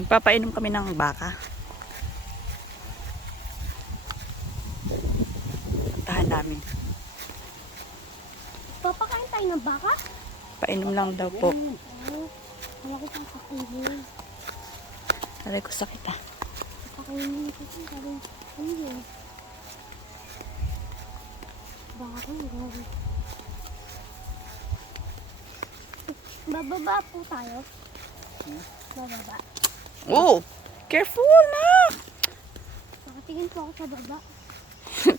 Nagpapainom kami ng baka. Puntahan namin. Papakain tayo ng baka? Painom lang daw po. Wala ko sa pakainin. Aray ko sakit ah. Pakainin kasi sabi ano yun? Baka gawin. Bababa po tayo. Bababa. Oh! Careful na! Nakatingin po ako sa baba.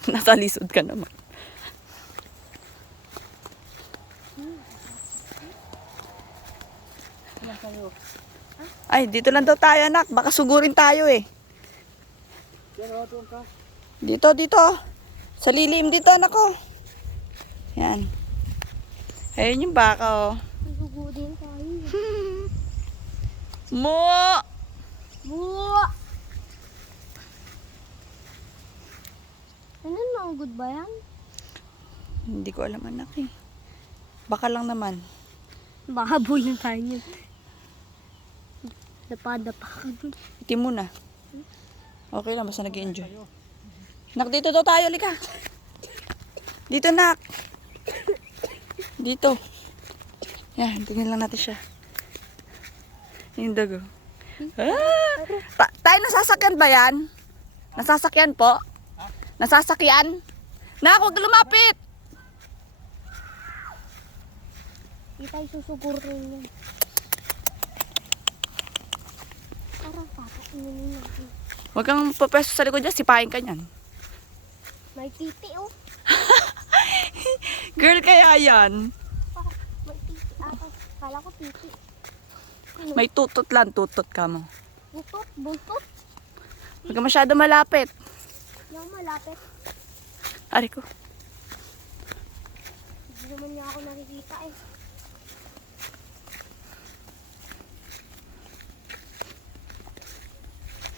Nasa lisod ka naman. Ay, dito lang daw tayo anak. Baka sugurin tayo eh. Dito, dito. Sa lilim dito anak ko. Yan. Ayun yung baka oh. Nagugudin tayo. Mo! Buwa! Ano na? Good ba yan? Hindi ko alam anak eh. Baka lang naman. Baka bulan tayo yun. Dapa-dapa ka dun. Itim mo na. Okay lang, basta nag-enjoy. Nak, dito daw tayo, lika. Dito, nak. Dito. Yan, tingnan lang natin siya. Yung dago. Tayo, nasasakyan ba yan? Nasasakyan po? Nasasakyan? Nak, huwag lumapit! Hindi tayo susugurin yan. Parang pakainin natin. Huwag kang papeso sa likod dyan, sipahin ka niyan. May titi oh. Girl, kaya yan. May titi ata. Kala ko titi. May tutot lang, tutot ka mo. Buntot, buntot. Huwag ka masyado malapit. Yung malapit. Ari ko. Hindi naman niya ako nakikita eh.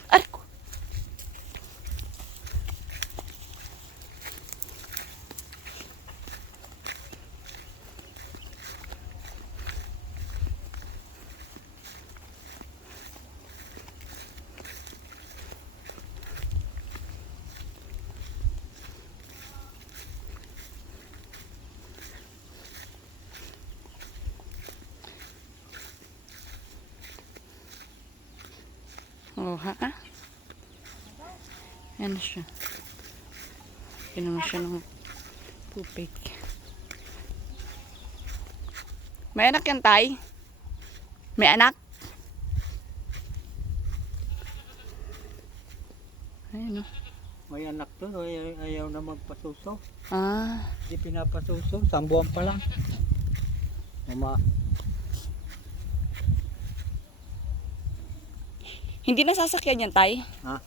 Ari ko. Oh, ha? Yan siya. Pinuno siya ng tubig. May anak yan, tay? May anak? Ayun, oh. May anak to, ayaw na magpasuso. Ah, Hindi pinapasuso, 1 buwan pa lang. Mama, hindi nasasakyan yan, tay? ha?